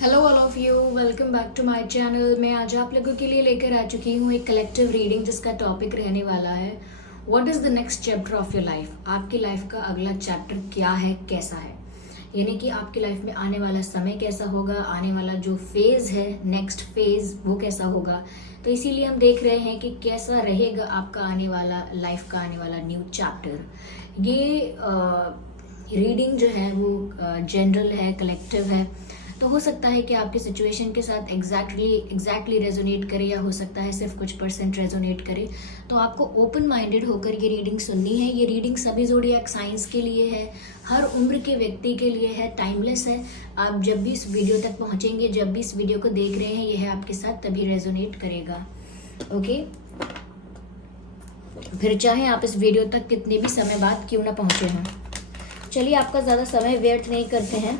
Hello all of you, welcome back to my channel. मैं आज आप लोगों के लिए लेकर आ चुकी हूँ एक कलेक्टिव रीडिंग जिसका टॉपिक रहने वाला है what is the next chapter of your life. आपकी लाइफ का अगला चैप्टर क्या है, कैसा है, यानी कि आपकी लाइफ में आने वाला समय कैसा होगा, आने वाला जो फेज़ है, नेक्स्ट फेज़ वो कैसा होगा। तो इसीलिए हम देख रहे हैं कि कैसा रहेगा आपका आने वाला लाइफ का आने वाला न्यू चैप्टर। ये रीडिंग जो है वो जनरल है, कलेक्टिव है, तो हो सकता है कि आपके सिचुएशन के साथ एग्जैक्टली रेजोनेट करे या हो सकता है सिर्फ कुछ परसेंट रेजोनेट करे। तो आपको ओपन माइंडेड होकर ये रीडिंग सुननी है। ये रीडिंग सभी ज़ोडिएक साइंस के लिए है, हर उम्र के व्यक्ति के लिए है, टाइमलेस है। आप जब भी इस वीडियो तक पहुँचेंगे, जब भी इस वीडियो को देख रहे हैं, ये है आपके साथ तभी रेजोनेट करेगा। ओके, फिर चाहे आप इस वीडियो तक कितने भी समय बाद क्यों ना पहुँचे हों। चलिए, आपका ज़्यादा समय व्यर्थ नहीं करते हैं,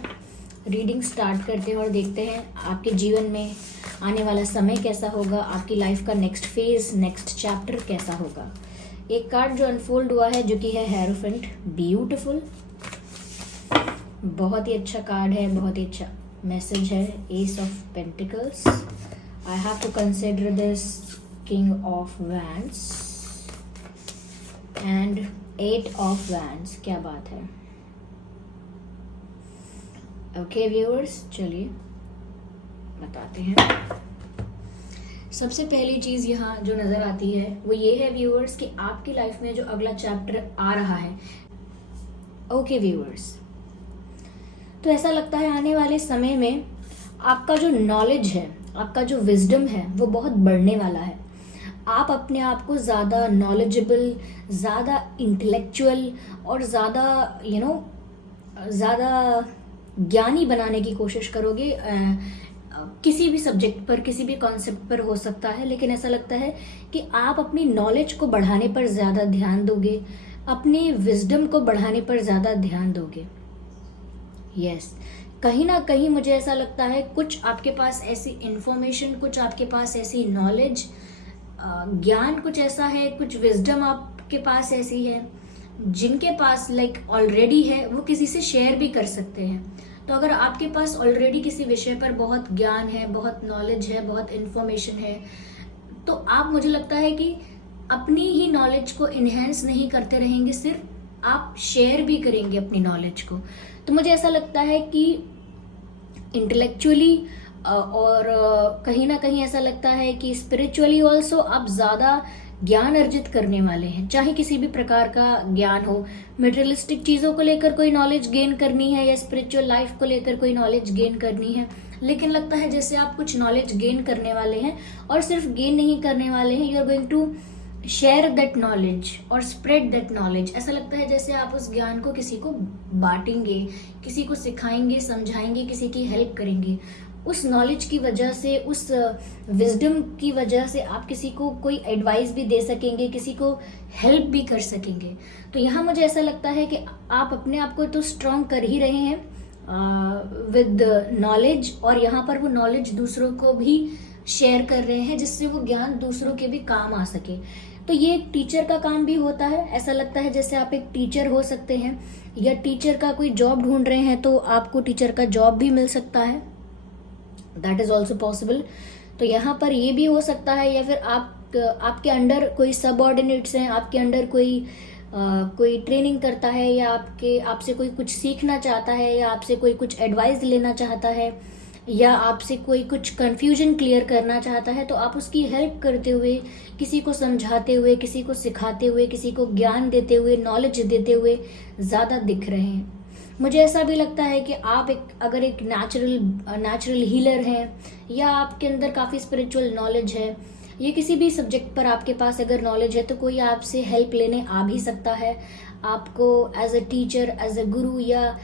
रीडिंग स्टार्ट करते हैं और देखते हैं आपके जीवन में आने वाला समय कैसा होगा, आपकी लाइफ का नेक्स्ट फेज, नेक्स्ट चैप्टर कैसा होगा। एक कार्ड जो अनफोल्ड हुआ है जो कि है हेरोफेंट, ब्यूटिफुल, बहुत ही अच्छा कार्ड है, बहुत ही अच्छा मैसेज है। Ace of pentacles, I have to consider this king of wands and 8 of wands. क्या बात है। ओके व्यूअर्स, चलिए बताते हैं। सबसे पहली चीज़ यहाँ जो नज़र आती है वो ये है व्यूअर्स कि आपकी लाइफ में जो अगला चैप्टर आ रहा है। ओके व्यूअर्स, तो ऐसा लगता है आने वाले समय में आपका जो नॉलेज है, आपका जो विजडम है वो बहुत बढ़ने वाला है। आप अपने आप को ज़्यादा नॉलेजेबल, ज़्यादा इंटेलेक्चुअल और ज़्यादा ज़्यादा ज्ञानी बनाने की कोशिश करोगे। किसी भी सब्जेक्ट पर, किसी भी कॉन्सेप्ट पर हो सकता है, लेकिन ऐसा लगता है कि आप अपनी नॉलेज को बढ़ाने पर ज़्यादा ध्यान दोगे, अपने विजडम को बढ़ाने पर ज़्यादा ध्यान दोगे। यस, कहीं ना कहीं मुझे ऐसा लगता है कुछ आपके पास ऐसी इंफॉर्मेशन, कुछ आपके पास ऐसी नॉलेज, ज्ञान कुछ ऐसा है, कुछ विजडम आपके पास ऐसी है जिनके पास ऑलरेडी है, वो किसी से शेयर भी कर सकते हैं। तो अगर आपके पास ऑलरेडी किसी विषय पर बहुत ज्ञान है, बहुत नॉलेज है, बहुत इन्फॉर्मेशन है, तो आप, मुझे लगता है कि अपनी ही नॉलेज को इन्हेंस नहीं करते रहेंगे, सिर्फ आप शेयर भी करेंगे अपनी नॉलेज को। तो मुझे ऐसा लगता है कि इंटेलेक्चुअली और कहीं ना कहीं ऐसा लगता है कि स्पिरिचुअली ऑल्सो आप ज़्यादा ज्ञान अर्जित करने वाले हैं, चाहे किसी भी प्रकार का ज्ञान हो। मटेरियलिस्टिक चीज़ों को लेकर कोई नॉलेज गेन करनी है या स्पिरिचुअल लाइफ को लेकर कोई नॉलेज गेन करनी है, लेकिन लगता है जैसे आप कुछ नॉलेज गेन करने वाले हैं और सिर्फ गेन नहीं करने वाले हैं, you are going to share that knowledge और स्प्रेड दैट नॉलेज। ऐसा लगता है जैसे आप उस ज्ञान को किसी को बांटेंगे, किसी को सिखाएंगे, समझाएंगे, किसी की हेल्प करेंगे। उस नॉलेज की वजह से, उस विजडम की वजह से आप किसी को कोई एडवाइस भी दे सकेंगे, किसी को हेल्प भी कर सकेंगे। तो यहाँ मुझे ऐसा लगता है कि आप अपने आप को तो स्ट्रॉन्ग कर ही रहे हैं विद नॉलेज, और यहाँ पर वो नॉलेज दूसरों को भी शेयर कर रहे हैं जिससे वो ज्ञान दूसरों के भी काम आ सके। तो ये एक टीचर का काम भी होता है। ऐसा लगता है जैसे आप एक टीचर हो सकते हैं, या टीचर का कोई जॉब ढूंढ रहे हैं तो आपको टीचर का जॉब भी मिल सकता है, दैट इज ऑल्सो पॉसिबल। तो यहाँ पर ये भी हो सकता है, या फिर आपके अंडर कोई सबऑर्डिनेट्स हैं, आपके अंडर कोई ट्रेनिंग करता है, या आपसे कोई कुछ सीखना चाहता है, या आपसे कोई कुछ एडवाइस लेना चाहता है, या आपसे कोई कुछ कंफ्यूजन क्लियर करना चाहता है, तो आप उसकी हेल्प करते हुए, किसी को समझाते हुए, किसी को सिखाते हुए, किसी को ज्ञान देते हुए, नॉलेज देते हुए ज़्यादा दिख रहे हैं। मुझे ऐसा भी लगता है कि आप अगर एक नेचुरल हीलर हैं, या आपके अंदर काफ़ी स्पिरिचुअल नॉलेज है, या किसी भी सब्जेक्ट पर आपके पास अगर नॉलेज है, तो कोई आपसे हेल्प लेने आ भी सकता है। आपको as a teacher, as a guru, या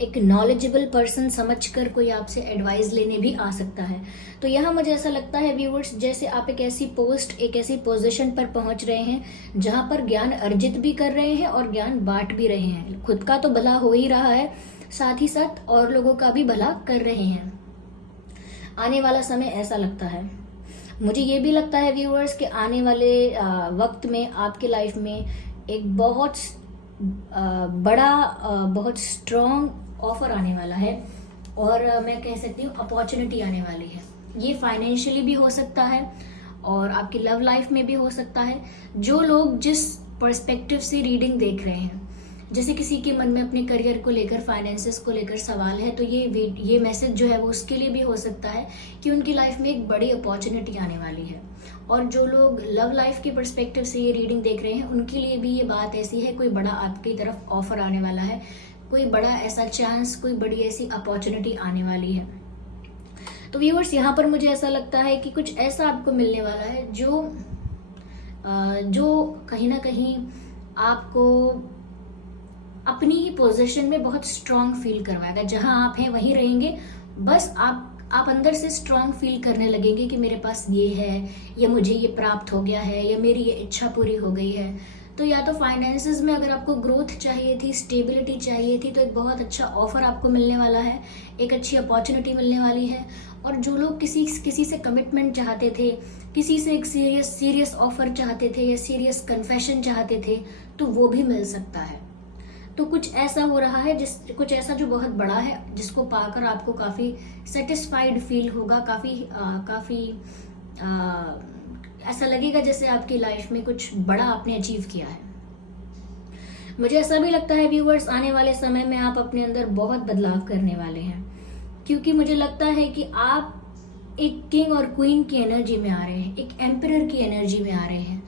एक नॉलेजेबल पर्सन समझकर कोई आपसे एडवाइस लेने भी आ सकता है। तो यहाँ मुझे ऐसा लगता है व्यूअर्स, जैसे आप एक ऐसी पोस्ट, एक ऐसी पोजीशन पर पहुँच रहे हैं जहाँ पर ज्ञान अर्जित भी कर रहे हैं और ज्ञान बांट भी रहे हैं। खुद का तो भला हो ही रहा है, साथ ही साथ और लोगों का भी भला कर रहे हैं। आने वाला समय ऐसा लगता है। मुझे ये भी लगता है व्यूअर्स कि आने वाले वक्त में आपके लाइफ में एक बहुत बड़ा, बहुत स्ट्रॉन्ग ऑफर आने वाला है। और मैं कह सकती हूँ अपॉर्चुनिटी आने वाली है। ये फाइनेंशियली भी हो सकता है और आपकी लव लाइफ में भी हो सकता है। जो लोग जिस पर्सपेक्टिव से रीडिंग देख रहे हैं, जैसे किसी के मन में अपने करियर को लेकर, फाइनेंसेस को लेकर सवाल है, तो ये मैसेज जो है वो उसके लिए भी हो सकता है कि उनकी लाइफ में एक बड़ी अपॉर्चुनिटी आने वाली है। और जो लोग लव लाइफ के पर्सपेक्टिव से ये रीडिंग देख रहे हैं, उनके लिए भी ये बात ऐसी है, कोई बड़ा आपकी तरफ ऑफर आने वाला है, कोई बड़ा ऐसा चांस, कोई बड़ी ऐसी अपॉर्चुनिटी आने वाली है। तो व्यूअर्स, यहाँ पर मुझे ऐसा लगता है कि कुछ ऐसा आपको मिलने वाला है जो कहीं ना कहीं आपको अपनी ही पोजीशन में बहुत स्ट्रांग फील करवाएगा। जहां आप हैं वहीं रहेंगे, बस आप अंदर से स्ट्रांग फील करने लगेंगे कि मेरे पास ये है, या मुझे ये प्राप्त हो गया है, या मेरी ये इच्छा पूरी हो गई है। तो या तो फाइनेंसेस में अगर आपको ग्रोथ चाहिए थी, स्टेबिलिटी चाहिए थी, तो एक बहुत अच्छा ऑफर आपको मिलने वाला है, एक अच्छी अपॉर्चुनिटी मिलने वाली है। और जो लोग किसी से कमिटमेंट चाहते थे, किसी से एक सीरियस ऑफर चाहते थे या सीरियस कन्फेशन चाहते थे, तो वो भी मिल सकता है। तो कुछ ऐसा हो रहा है, कुछ ऐसा जो बहुत बड़ा है, जिसको पाकर आपको काफ़ी सेटिस्फाइड फील होगा, काफ़ी ऐसा लगेगा जैसे आपकी लाइफ में कुछ बड़ा आपने अचीव किया है। मुझे ऐसा भी लगता है व्यूअर्स, आने वाले समय में आप अपने अंदर बहुत बदलाव करने वाले हैं, क्योंकि मुझे लगता है कि आप एक किंग और क्वीन की एनर्जी में आ रहे हैं, एक एम्परर की एनर्जी में आ रहे हैं।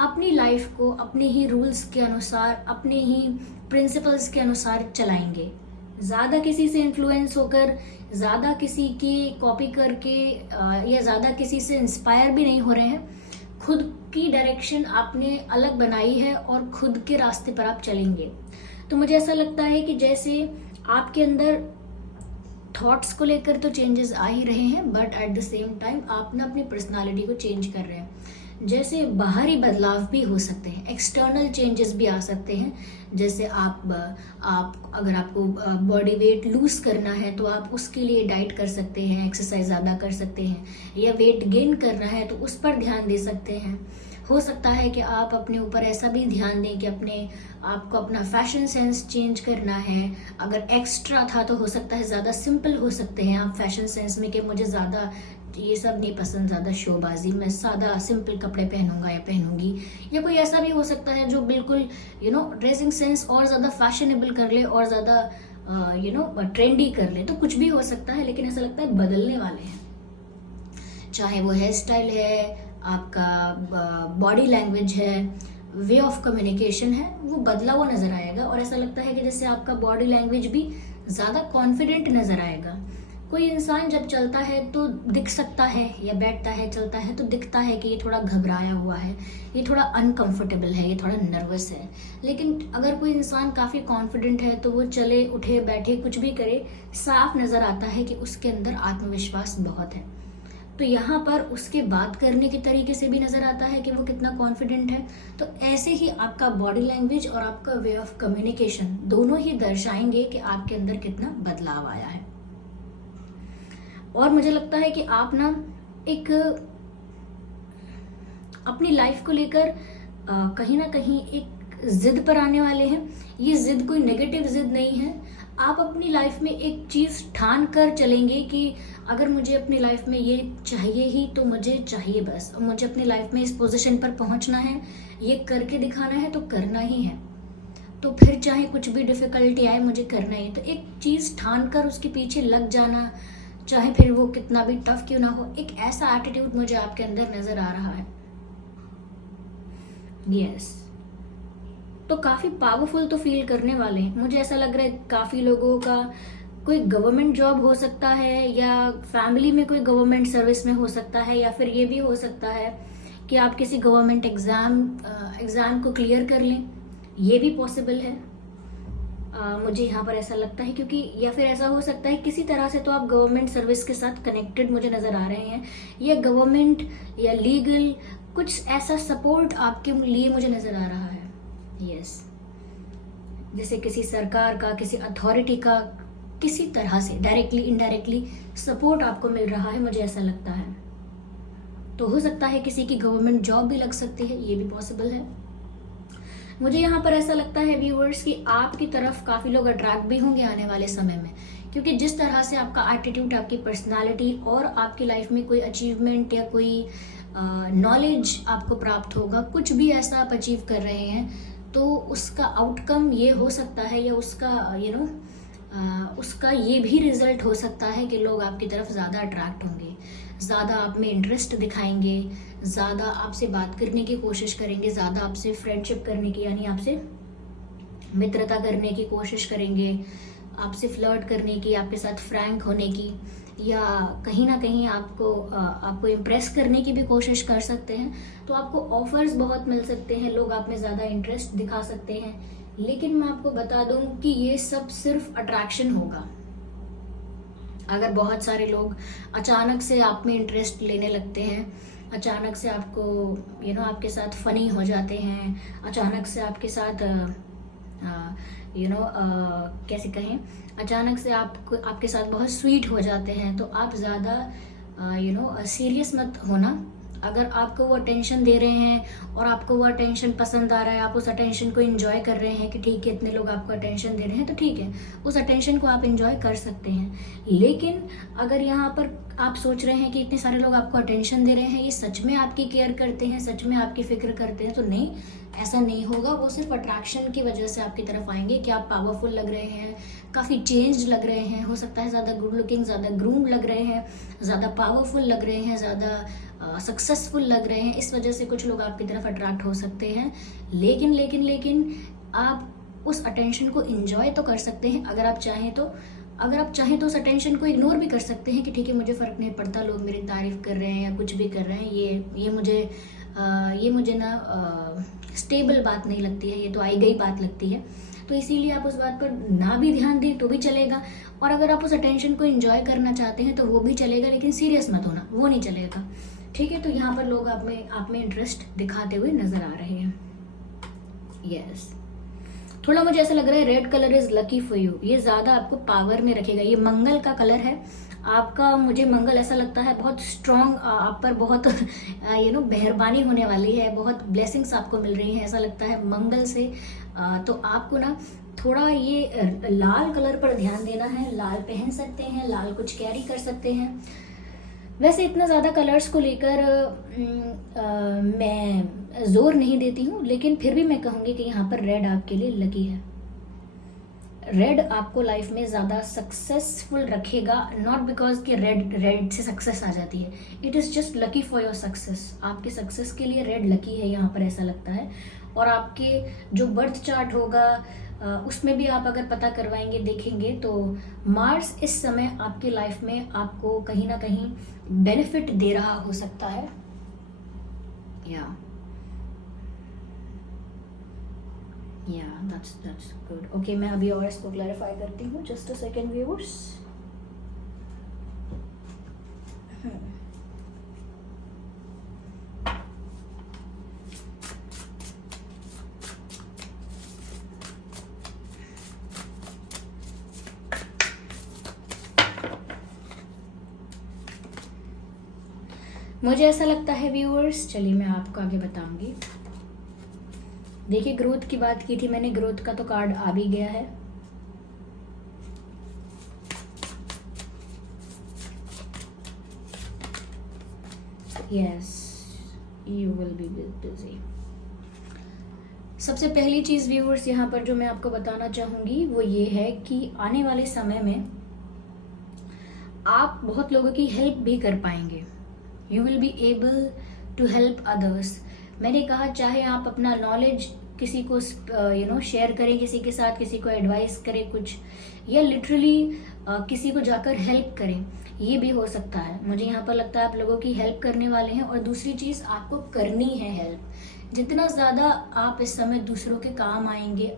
अपनी लाइफ को अपने ही रूल्स के अनुसार, अपने ही प्रिंसिपल्स के अनुसार चलाएंगे। ज़्यादा किसी से इन्फ्लुएंस होकर, ज़्यादा किसी की कॉपी करके या ज़्यादा किसी से इंस्पायर भी नहीं हो रहे हैं। खुद की डायरेक्शन आपने अलग बनाई है और खुद के रास्ते पर आप चलेंगे। तो मुझे ऐसा लगता है कि जैसे आपके अंदर थॉट्स को लेकर तो चेंजेस आ ही रहे हैं, but at the same time आप ना अपनी पर्सनालिटी को चेंज कर रहे हैं। जैसे बाहरी बदलाव भी हो सकते हैं, एक्सटर्नल चेंजेस भी आ सकते हैं। जैसे आप अगर आपको बॉडी वेट लूज करना है, तो आप उसके लिए डाइट कर सकते हैं, एक्सरसाइज ज़्यादा कर सकते हैं, या वेट गेन करना है तो उस पर ध्यान दे सकते हैं। हो सकता है कि आप अपने ऊपर ऐसा भी ध्यान दें कि आपको अपना फैशन सेंस चेंज करना है। अगर एक्स्ट्रा था तो हो सकता है ज़्यादा सिंपल हो सकते हैं आप फैशन सेंस में, कि मुझे ज़्यादा ये सब नहीं पसंद, ज़्यादा शोबाजी, मैं सादा सिंपल कपड़े पहनूंगा या पहनूंगी। या कोई ऐसा भी हो सकता है जो बिल्कुल ड्रेसिंग सेंस और ज़्यादा फैशनेबल कर ले और ज़्यादा ट्रेंडी कर ले। तो कुछ भी हो सकता है, लेकिन ऐसा लगता है बदलने वाले हैं। चाहे वो हेयर स्टाइल है, आपका बॉडी लैंग्वेज है, वे ऑफ कम्युनिकेशन है, वो बदला हुआ नज़र आएगा। और ऐसा लगता है कि जैसे आपका बॉडी लैंग्वेज भी ज़्यादा कॉन्फिडेंट नज़र आएगा। कोई इंसान जब चलता है तो दिख सकता है, या बैठता है, चलता है तो दिखता है कि ये थोड़ा घबराया हुआ है, ये थोड़ा अनकंफर्टेबल है, ये थोड़ा नर्वस है। लेकिन अगर कोई इंसान काफ़ी कॉन्फिडेंट है तो वो चले, उठे, बैठे, कुछ भी करे, साफ नज़र आता है कि उसके अंदर आत्मविश्वास बहुत है। तो यहाँ पर उसके बात करने के तरीके से भी नज़र आता है कि वो कितना कॉन्फिडेंट है। तो ऐसे ही आपका बॉडी लैंग्वेज और आपका वे ऑफ कम्युनिकेशन दोनों ही दर्शाएंगे कि आपके अंदर कितना बदलाव आया है। और मुझे लगता है कि आप ना एक अपनी लाइफ को लेकर कहीं ना कहीं एक जिद पर आने वाले हैं। ये जिद कोई नेगेटिव जिद नहीं है। आप अपनी लाइफ में एक चीज़ ठान कर चलेंगे कि अगर मुझे अपनी लाइफ में ये चाहिए ही तो मुझे चाहिए बस, मुझे अपनी लाइफ में इस पोजीशन पर पहुंचना है, ये करके दिखाना है तो करना ही है। तो फिर चाहे कुछ भी डिफिकल्टी आए, मुझे करना ही। तो एक चीज़ ठान कर उसके पीछे लग जाना, चाहे फिर वो कितना भी टफ क्यों ना हो, एक ऐसा एटीट्यूड मुझे आपके अंदर नजर आ रहा है। यस, तो काफी पावरफुल तो फील करने वाले हैं। मुझे ऐसा लग रहा है काफी लोगों का कोई गवर्नमेंट जॉब हो सकता है, या फैमिली में कोई गवर्नमेंट सर्विस में हो सकता है, या फिर ये भी हो सकता है कि आप किसी गवर्नमेंट एग्जाम को क्लियर कर लें, ये भी पॉसिबल है। मुझे यहाँ पर ऐसा लगता है, क्योंकि या फिर ऐसा हो सकता है किसी तरह से तो आप गवर्नमेंट सर्विस के साथ कनेक्टेड मुझे नज़र आ रहे हैं, या गवर्नमेंट या लीगल कुछ ऐसा सपोर्ट आपके लिए मुझे नज़र आ रहा है। यस, जैसे किसी सरकार का, किसी अथॉरिटी का, किसी तरह से डायरेक्टली इनडायरेक्टली सपोर्ट आपको मिल रहा है, मुझे ऐसा लगता है। तो हो सकता है किसी की गवर्नमेंट जॉब भी लग सकती है, ये भी पॉसिबल है। मुझे यहाँ पर ऐसा लगता है व्यूअर्स कि आपकी तरफ काफ़ी लोग अट्रैक्ट भी होंगे आने वाले समय में, क्योंकि जिस तरह से आपका एटीट्यूड, आपकी पर्सनालिटी और आपकी लाइफ में कोई अचीवमेंट या कोई नॉलेज आपको प्राप्त होगा, कुछ भी ऐसा आप अचीव कर रहे हैं तो उसका आउटकम ये हो सकता है या उसका उसका ये भी रिजल्ट हो सकता है कि लोग आपकी तरफ ज़्यादा अट्रैक्ट होंगे, ज़्यादा आप में इंटरेस्ट दिखाएंगे, ज़्यादा आपसे बात करने की कोशिश करेंगे, ज़्यादा आपसे फ्रेंडशिप करने की यानी आपसे मित्रता करने की कोशिश करेंगे, आपसे फ्लर्ट करने की, आपके साथ फ्रैंक होने की, या कहीं ना कहीं आपको इम्प्रेस करने की भी कोशिश कर सकते हैं। तो आपको ऑफर्स बहुत मिल सकते हैं, लोग आप में ज़्यादा इंटरेस्ट दिखा सकते हैं। लेकिन मैं आपको बता दूं कि ये सब सिर्फ अट्रैक्शन होगा। अगर बहुत सारे लोग अचानक से आप में इंटरेस्ट लेने लगते हैं, अचानक से आपको आपके साथ फनी हो जाते हैं, अचानक से आपके साथ कैसे कहें, अचानक से आपके साथ बहुत स्वीट हो जाते हैं, तो आप ज़्यादा सीरियस मत होना। अगर आपको वो अटेंशन दे रहे हैं और आपको वो अटेंशन पसंद आ रहा है, आप उस अटेंशन को एंजॉय कर रहे हैं कि ठीक है इतने लोग आपको अटेंशन दे रहे हैं तो ठीक है, उस अटेंशन को आप एंजॉय कर सकते हैं। लेकिन अगर यहाँ पर आप सोच रहे हैं कि इतने सारे लोग आपको अटेंशन दे रहे हैं, ये सच में आपकी केयर करते हैं, सच में आपकी फिक्र करते हैं, तो नहीं, ऐसा नहीं होगा। वो सिर्फ अट्रैक्शन की वजह से आपकी तरफ आएंगे कि आप पावरफुल लग रहे हैं, काफ़ी चेंज्ड लग रहे हैं, हो सकता है ज़्यादा गुड लुकिंग, ज़्यादा ग्रूम लग रहे हैं, ज़्यादा पावरफुल लग रहे हैं, ज़्यादा सक्सेसफुल लग रहे हैं। इस वजह से कुछ लोग आपकी तरफ अट्रैक्ट हो सकते हैं। लेकिन आप उस अटेंशन को एंजॉय तो कर सकते हैं अगर आप चाहें तो। अगर आप चाहें तो उस अटेंशन को इग्नोर भी कर सकते हैं कि ठीक है मुझे फ़र्क नहीं पड़ता, लोग मेरी तारीफ़ कर रहे हैं या कुछ भी कर रहे हैं, ये मुझे ना स्टेबल बात नहीं लगती है, ये तो आई गई बात लगती है। तो इसीलिए आप उस बात पर ना भी ध्यान दें तो भी चलेगा, और अगर आप उस अटेंशन को एंजॉय करना चाहते हैं तो वो भी चलेगा, लेकिन सीरियस मत होना, वो नहीं चलेगा। ठीक है, तो यहाँ पर लोग आप में इंटरेस्ट दिखाते हुए नजर आ रहे हैं। यस, थोड़ा मुझे ऐसा लग रहा है red colour is lucky for you, ये ज्यादा आपको पावर में रखेगा। ये मंगल का कलर है आपका, मुझे मंगल ऐसा लगता है बहुत स्ट्रॉन्ग, आप पर बहुत मेहरबानी होने वाली है, बहुत ब्लेसिंग्स आपको मिल रही हैं, ऐसा लगता है मंगल से। तो आपको ना थोड़ा ये लाल कलर पर ध्यान देना है, लाल पहन सकते हैं, लाल कुछ कैरी कर सकते हैं। वैसे इतना ज़्यादा कलर्स को लेकर मैं जोर नहीं देती हूँ, लेकिन फिर भी मैं कहूँगी कि यहाँ पर रेड आपके लिए लकी है। रेड आपको लाइफ में ज़्यादा सक्सेसफुल रखेगा, नॉट बिकॉज कि रेड से सक्सेस आ जाती है, it is just lucky for your success. आपके सक्सेस के लिए रेड लकी है यहाँ पर, ऐसा लगता है। और आपके जो बर्थ चार्ट होगा उसमें भी आप अगर पता करवाएंगे, देखेंगे, तो मार्स इस समय आपकी लाइफ में आपको कहीं ना कहीं बेनिफिट दे रहा हो सकता है। that's good. ओके, मैं अभी और इसको क्लैरिफाई करती हूँ, जस्ट अ सेकेंड व्यूअर्स। मुझे ऐसा लगता है व्यूअर्स, चलिए मैं आपको आगे बताऊंगी। देखिए, ग्रोथ की बात की थी मैंने, ग्रोथ का तो कार्ड आ भी गया है। Yes, you will be busy. सबसे पहली चीज व्यूअर्स यहाँ पर जो मैं आपको बताना चाहूंगी वो ये है कि आने वाले समय में आप बहुत लोगों की हेल्प भी कर पाएंगे। You will be able to help others. मैंने कहा, चाहे आप अपना नॉलेज किसी को शेयर करें, किसी के साथ, किसी को एडवाइस करें कुछ, या लिटरली किसी को जाकर हेल्प करें, ये भी हो सकता है। मुझे यहाँ पर लगता है आप लोगों की हेल्प करने वाले हैं। और दूसरी चीज़, आपको करनी है हेल्प। जितना ज़्यादा आप इस समय दूसरों के काम आएंगे,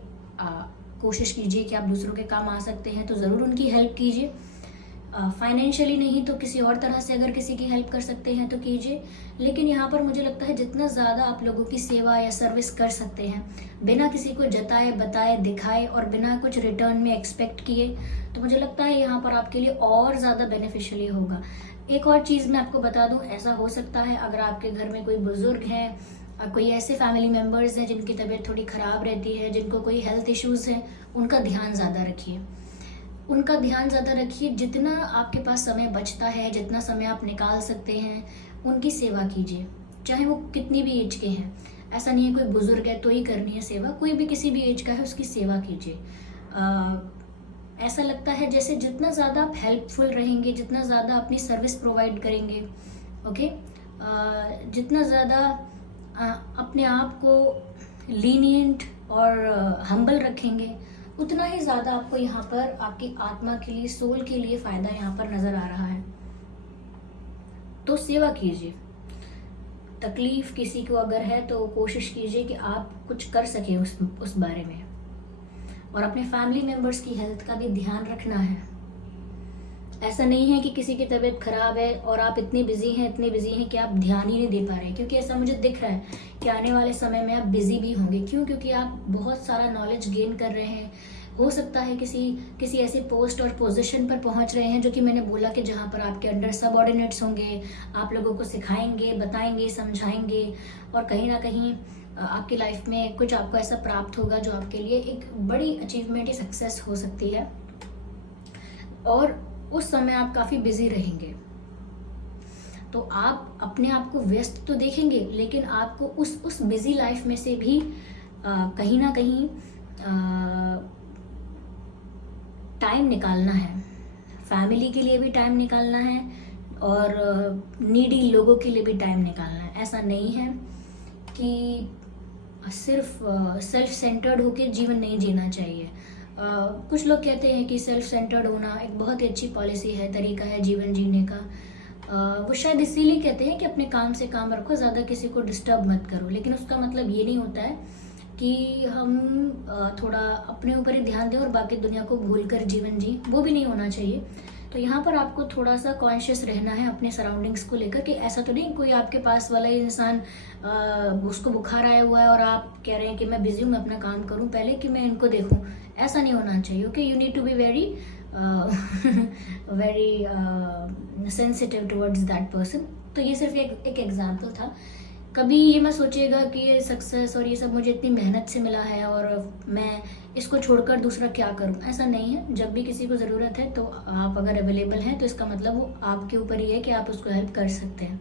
कोशिश कीजिए कि आप दूसरों के काम आ सकते हैं तो ज़रूर उनकी हेल्प कीजिए। फाइनेंशियली नहीं तो किसी और तरह से अगर किसी की हेल्प कर सकते हैं तो कीजिए। लेकिन यहाँ पर मुझे लगता है जितना ज़्यादा आप लोगों की सेवा या सर्विस कर सकते हैं बिना किसी को जताए, बताए, दिखाए और बिना कुछ रिटर्न में एक्सपेक्ट किए, तो मुझे लगता है यहाँ पर आपके लिए और ज़्यादा बेनिफिशियली होगा। एक और चीज़ मैं आपको बता दूँ, ऐसा हो सकता है अगर आपके घर में कोई बुजुर्ग हैं, कोई ऐसे फैमिली मेम्बर्स हैं जिनकी तबीयत थोड़ी ख़राब रहती है, जिनको कोई हेल्थ इश्यूज़ हैं, उनका ध्यान ज़्यादा रखिए। उनका ध्यान ज़्यादा रखिए। जितना आपके पास समय बचता है, जितना समय आप निकाल सकते हैं, उनकी सेवा कीजिए, चाहे वो कितनी भी एज के हैं। ऐसा नहीं है कोई बुजुर्ग है तो ही करनी है सेवा, कोई भी किसी भी एज का है उसकी सेवा कीजिए। ऐसा लगता है जैसे जितना ज़्यादा आप हेल्पफुल रहेंगे, जितना ज़्यादा अपनी सर्विस प्रोवाइड करेंगे, ओके, जितना ज़्यादा अपने आप को लीनियंट और हम्बल रखेंगे, उतना ही ज़्यादा आपको यहाँ पर आपकी आत्मा के लिए, सोल के लिए फ़ायदा यहाँ पर नज़र आ रहा है। तो सेवा कीजिए। तकलीफ किसी को अगर है तो कोशिश कीजिए कि आप कुछ कर सकें उस बारे में। और अपने फैमिली मेम्बर्स की हेल्थ का भी ध्यान रखना है। ऐसा नहीं है कि किसी की तबीयत खराब है और आप इतने बिजी हैं कि आप ध्यान ही नहीं दे पा रहे हैं, क्योंकि ऐसा मुझे दिख रहा है कि आने वाले समय में आप बिजी भी होंगे। क्यों? क्योंकि आप बहुत सारा नॉलेज गेन कर रहे हैं। हो सकता है किसी ऐसे पोस्ट और पोजीशन पर पहुंच रहे हैं जो कि मैंने बोला कि जहां पर आपके अंडर सबऑर्डिनेट्स होंगे, आप लोगों को सिखाएंगे, बताएंगे, समझाएंगे, और कहीं ना कहीं आपकी लाइफ में कुछ आपको ऐसा प्राप्त होगा जो आपके लिए एक बड़ी अचीवमेंट या सक्सेस हो सकती है। और उस समय आप काफ़ी बिजी रहेंगे, तो आप अपने आप को व्यस्त तो देखेंगे, लेकिन आपको उस बिजी लाइफ में से भी कहीं ना कहीं टाइम निकालना है। फैमिली के लिए भी टाइम निकालना है और नीडी लोगों के लिए भी टाइम निकालना है। ऐसा नहीं है कि सिर्फ सेल्फ सेंटर्ड होकर जीवन नहीं जीना चाहिए। कुछ लोग कहते हैं कि सेल्फ सेंटर्ड होना एक बहुत ही अच्छी पॉलिसी है, तरीका है जीवन जीने का। वो शायद इसीलिए कहते हैं कि अपने काम से काम रखो, ज़्यादा किसी को डिस्टर्ब मत करो। लेकिन उसका मतलब ये नहीं होता है कि हम थोड़ा अपने ऊपर ही ध्यान दें और बाकी दुनिया को भूल कर जीवन जी, वो भी नहीं होना चाहिए। तो यहाँ पर आपको थोड़ा सा कॉन्शियस रहना है अपने सराउंडिंग्स को लेकर, कि ऐसा तो नहीं कोई आपके पास वाला इंसान उसको बुखार आया हुआ है और आप कह रहे हैं कि मैं बिजी हूँ, मैं अपना काम करूँ पहले कि मैं इनको देखूँ। ऐसा नहीं होना चाहिए। Okay, you need to be very very sensitive towards that person. तो ये सिर्फ एक एग्जाम्पल था। कभी ये मत सोचिएगा कि ये सक्सेस और ये सब मुझे इतनी मेहनत से मिला है और मैं इसको छोड़कर दूसरा क्या करूं। ऐसा नहीं है। जब भी किसी को ज़रूरत है तो आप अगर अवेलेबल हैं तो इसका मतलब वो आपके ऊपर ही है कि आप उसको हेल्प कर सकते हैं।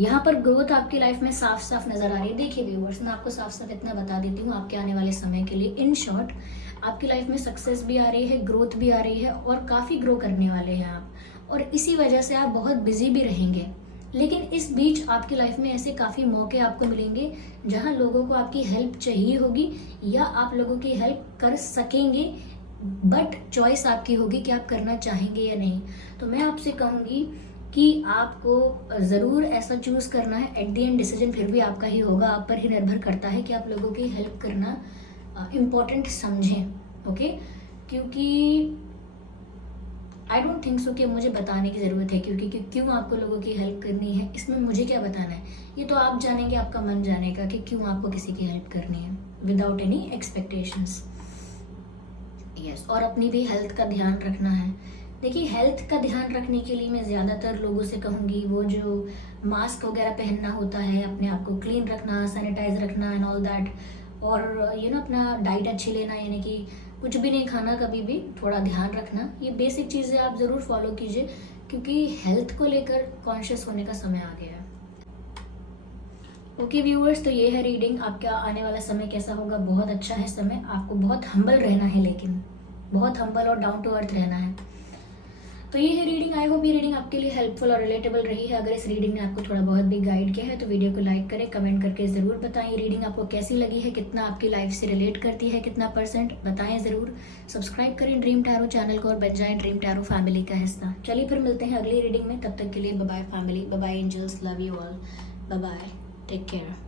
यहाँ पर ग्रोथ आपकी लाइफ में साफ साफ नज़र आ रही है। देखिए व्यूअर्स, मैं आपको साफ साफ इतना बता देती हूँ आपके आने वाले समय के लिए। इन शॉर्ट, आपकी लाइफ में सक्सेस भी आ रही है, ग्रोथ भी आ रही है और काफ़ी ग्रो करने वाले हैं आप, और इसी वजह से आप बहुत बिजी भी रहेंगे। लेकिन इस बीच आपकी लाइफ में ऐसे काफ़ी मौके आपको मिलेंगे जहां लोगों को आपकी हेल्प चाहिए होगी या आप लोगों की हेल्प कर सकेंगे, बट चॉइस आपकी होगी कि आप करना चाहेंगे या नहीं। तो मैं आपसे कहूँगी कि आपको ज़रूर ऐसा चूज़ करना है। एट द एंड डिसीजन फिर भी आपका ही होगा, आप पर ही निर्भर करता है कि आप लोगों की हेल्प करना इम्पोर्टेंट समझें। ओके, क्योंकि आई डोंट थिंक सो कि मुझे बताने की ज़रूरत है क्योंकि क्यों आपको लोगों की हेल्प करनी है, इसमें मुझे क्या बताना है। ये तो आप जानेंगे, आपका मन जानेगा कि क्यों आपको किसी की हेल्प करनी है, विदाउट एनी एक्सपेक्टेशंस। यस, और अपनी भी हेल्थ का ध्यान रखना है। देखिए, हेल्थ का ध्यान रखने के लिए मैं ज़्यादातर लोगों से कहूँगी वो जो मास्क वगैरह पहनना होता है, अपने आप को क्लीन रखना, सैनिटाइज रखना एंड ऑल दैट, और अपना डाइट अच्छी लेना, यानी कि कुछ भी नहीं खाना कभी भी, थोड़ा ध्यान रखना। ये बेसिक चीज़ें आप ज़रूर फॉलो कीजिए क्योंकि हेल्थ को लेकर कॉन्शियस होने का समय आ गया है। ओके व्यूअर्स, तो ये है रीडिंग। आपका आने वाला समय कैसा होगा? बहुत अच्छा है समय। आपको बहुत हम्बल रहना है, लेकिन बहुत हम्बल और डाउन टू अर्थ रहना है। तो ये है रीडिंग। आई होप ये रीडिंग आपके लिए हेल्पफुल और रिलेटेबल रही है। अगर इस रीडिंग ने आपको थोड़ा बहुत भी गाइड किया है तो वीडियो को लाइक करें, कमेंट करके ज़रूर बताएं रीडिंग आपको कैसी लगी है, कितना आपकी लाइफ से रिलेट करती है, कितना % बताएं ज़रूर। सब्सक्राइब करें ड्रीम टैरो चैनल को और बन जाएं ड्रीम टैरो फैमिली का हिस्सा। चलिए फिर मिलते हैं अगली रीडिंग में। तब तक के लिए bye bye family, bye bye angels, love you all, bye bye, take care.